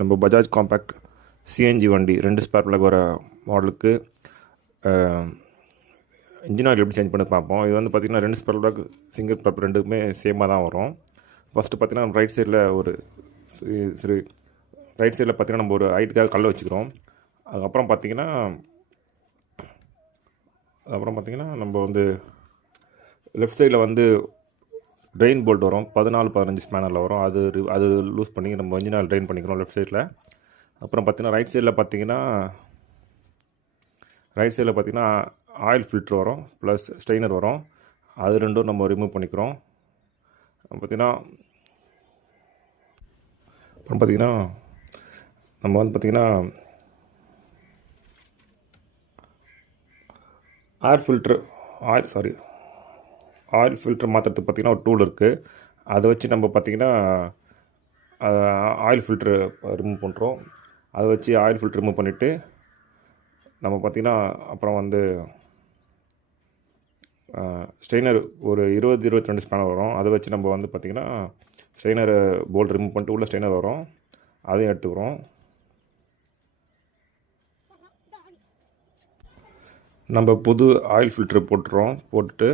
நம்ம Bajaj compact CNG வண்டி 2 spare plug வர மாடலுக்கு இன்ஜின் ஆயில் எப்படி சேஞ்ச் பண்ணி பார்ப்போம். இது வந்து பார்த்திங்கன்னா 2 ஸ்பேர் பிளக் சிங்கிள் பிளக் ரெண்டுக்குமே சேமாக தான் வரும். ஃபஸ்ட்டு பார்த்திங்கன்னா ரைட் சைடில் ஒரு சரி ரைட் சைடில் பார்த்திங்கன்னா நம்ம ஒரு ஹைட்டுக்காக கல்லை வச்சுக்கிறோம். அதுக்கப்புறம் பார்த்திங்கன்னா நம்ம வந்து லெஃப்ட் சைடில் வந்து ட்ரெயின் போல்ட் வரும் 14-15 ஸ்பேனரில் வரும். அது லூஸ் பண்ணி நம்ம இன்ஜின் ஆயில் ட்ரெயின் பண்ணிக்கிறோம் லெஃப்ட் சைடில். அப்புறம் பார்த்திங்கன்னா ரைட் சைடில் பார்த்திங்கன்னா ஆயில் ஃபில்ட்ரு வரும் ப்ளஸ் ஸ்ட்ரெயினர் வரும். அது ரெண்டும் நம்ம ரிமூவ் பண்ணிக்கிறோம். பார்த்திங்கன்னா அப்புறம் பார்த்திங்கன்னா நம்ம வந்து பார்த்திங்கன்னா ஆயில் ஃபில்ட்ரு மாற்றுறதுக்கு பார்த்திங்கன்னா ஒரு டூல் இருக்குது. அதை வச்சு நம்ம பார்த்திங்கன்னா ஆயில் ஃபில்ட்ரு ரிமூவ் பண்ணுறோம். அதை வச்சு ஆயில் ஃபில்ட்ரு ரிமூவ் பண்ணிவிட்டு நம்ம பார்த்திங்கன்னா அப்புறம் வந்து ஸ்ட்ரெயினர் ஒரு 20-22 ஸ்பேனர் வரும். அதை வச்சு நம்ம வந்து பார்த்திங்கன்னா ஸ்ட்ரெயினர் போல்ட் ரிமூவ் பண்ணிட்டு உள்ள ஸ்ட்ரெயினர் வரும், அதையும் எடுத்துக்கிறோம். நம்ம புது ஆயில் ஃபில்ட்ரு போட்டுட்டு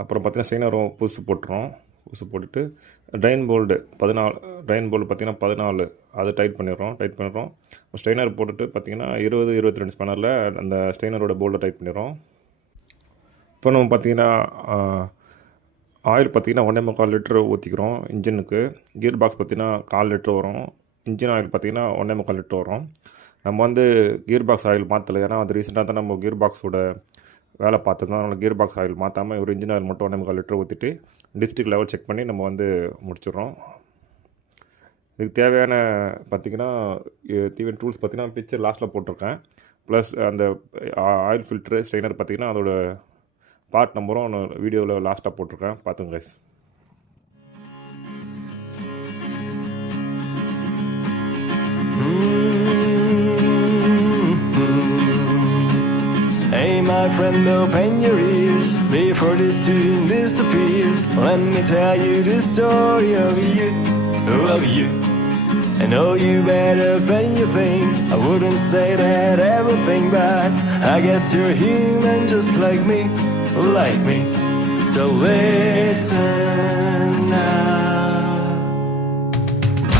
அப்புறம் பார்த்திங்கன்னா ஸ்ட்ரெயினரும் புதுசு போட்டுட்டு ட்ரெயின் போல்டு பார்த்திங்கன்னா 14 அதை டைட் பண்ணிடுறோம். ஸ்ட்ரெயினர் போட்டுட்டு பார்த்திங்கன்னா 20-22 ஸ்பேனரில் அந்த ஸ்ட்ரெயினரோட போல்டை டைட் பண்ணிடுறோம். இப்போ நம்ம பார்த்திங்கன்னா ஆயில் பார்த்திங்கன்னா 1.25 லிட்டர் ஊற்றிக்கிறோம் இன்ஜினுக்கு. கியர் பாக்ஸ் பார்த்திங்கன்னா 1/4 லிட்டர் வரும். இன்ஜின் ஆயில் பார்த்திங்கன்னா 1.25 லிட்டர் வரும். நம்ம வந்து கியர் பாக்ஸ் ஆயில் மாற்றலை, ஏன்னா அது ரீசெண்டாக தான் நம்ம கியர் பாக்ஸோட வேலை பார்த்துருந்தோம். அதனால் கியர் பாக்ஸ் ஆயில் மாற்றாமல் ஒரு இன்ஜின் ஆயில் மட்டும் 1.25 லிட்டர் ஊற்றிட்டு டிப்ஸ்டிக் லெவல் செக் பண்ணி நம்ம வந்து முடிச்சிடுறோம். இதுக்கு தேவையான பார்த்திங்கன்னா டூல்ஸ் பார்த்திங்கன்னா பிக்சர் லாஸ்ட்டில் போட்டிருக்கேன். ப்ளஸ் அந்த ஆயில் ஃபில்ட்ரு ஸ்ட்ரெயினர் பார்த்திங்கன்னா அதோட பார்ட் நம்பரும் வீடியோவில் லாஸ்ட்டாக போட்டிருக்கேன், பார்த்துங்க guys. Hey my friend, open your ears before this tune disappears. Let me tell you the story of you. I know you better than you think. I wouldn't say that everything, but I guess you're human just like me. So listen now.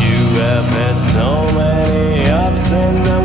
You have had so many ups and downs.